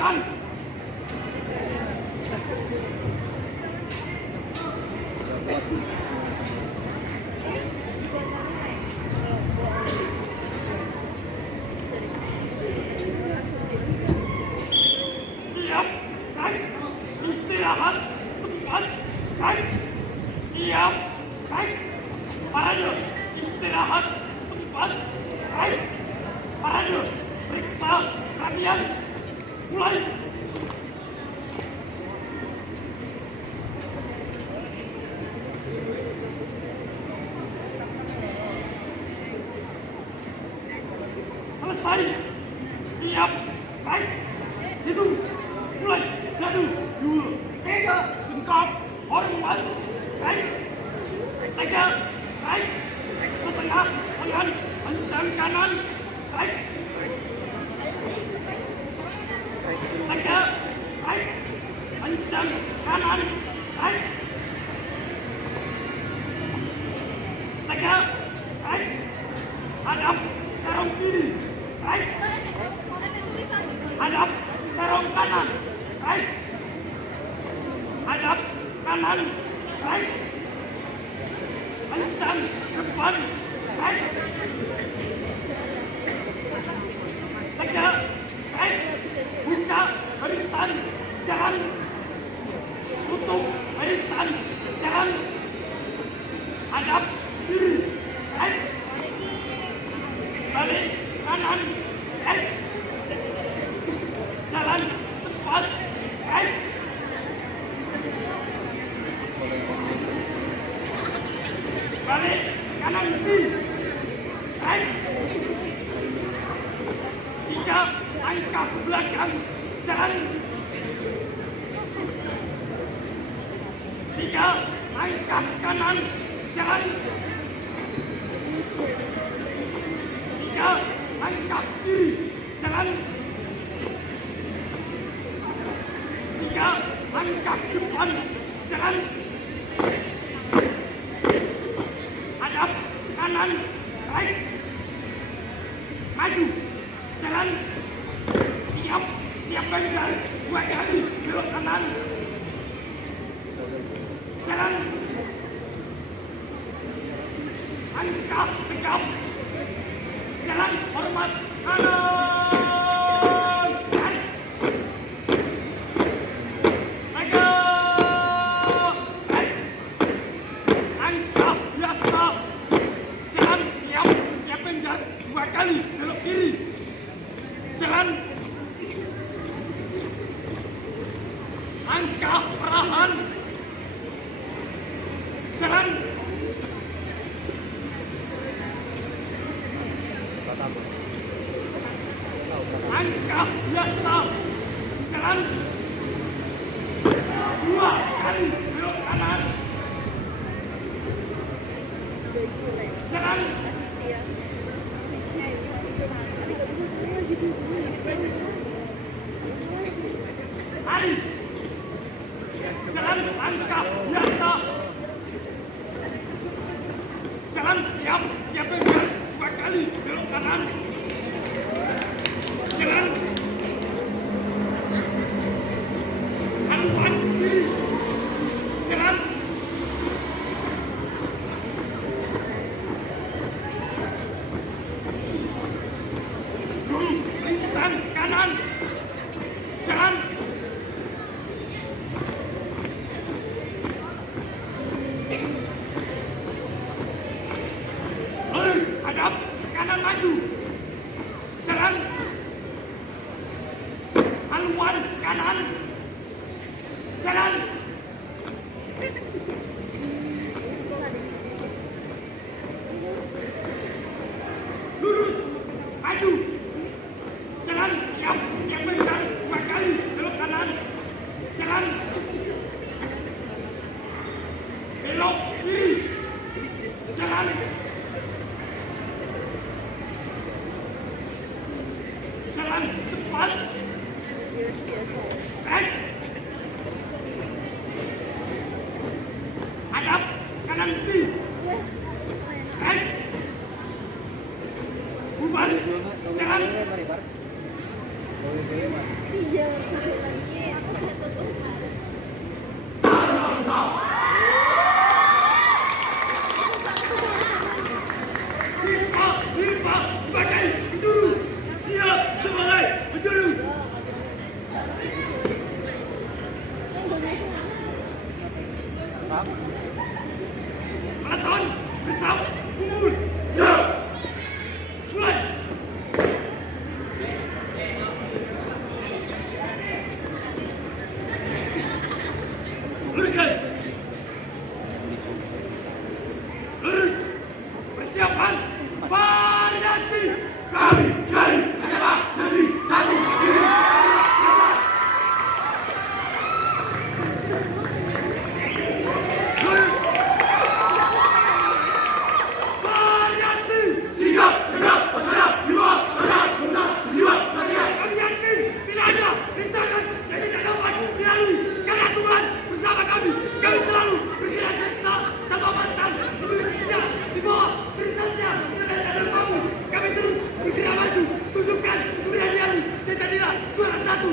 kanan. Siap, baik. Istirahat, tempat, baik. Siap, baik. Parade, istirahat, tempat, baik. Parade, periksa, radian, mulai. Selesai. Siap, baik. Hitung, mulai. 1, 2, 3, bengkok, hormat, baik. Tiga, baik. Setengah, tangan, kencang kanan, baik. Tiga, baik. Kencang kanan, baik. Tiga, baik. Hadap sarung kiri, baik. Hadap sarung kanan, baik. Hadap kanan, baik. Kencang depan, baik. Tegak, baik. Buka barisan, jangan tutup barisan, jangan. Hadap kiri, baik. Balik kanan, baik. Jalan tepat, baik. Balik kanan kiri, baik. 3 langkah ke belakang, jalan. 3 langkah kanan, jalan. 3 langkah kiri, jalan. 3 langkah depan, jalan. Hadap kanan, baik. Maju, jalan. Tiap bengkel 2 kali belok kanan, jalan. Langkah tegap, jalan hormat kanan, baik. Tegak, baik. Langkah biasa, jalan. Tiap bengkel 2 kali belok kiri, jalan. Langkah perlahan, jalan. Langkah biasa, jalan. 2 kali belok kanan, jalan. Lari, jalan. Langkah biasa, jalan. Tiap bengkel 2 kali belok kanan, jalan. Kanan kiri, jalan. Dulu lintan kanan, jalan. Hadap kanan maju, jalan. Haluan kanan, jalan. Lurus, maju, jalan. Tiap bengkel 2 kali belok kanan, jalan. Belok kiri, jalan. Jalan tepat, baik. Hadap kanan kiri, baik. Bubar, jalan. Iya, lagi aku satu Siswa Lipa sebagai penjuru. Siap sebagai penjuru. Maraton bersama umur. Ya. Mulai. Luruskan. Lurus. Persiapan. Variasi. Kami cari adalah dari satu diri. Lurus. Variasi. Siap. Tegak. Bergerak. Lima. Bergerak. Bergerak. Lima. Bergerak. Kami yakin tidak ada rintangan yang tidak dapat dilalui. Karena Tuhan bersama kami. Kami selalu bergerak serta tanpa pantang. Indonesia di bawah berisaja Indonesia dan kamu. Kami terus bergerak maju. Tunjukkan keberanian dan jadilah juara satu.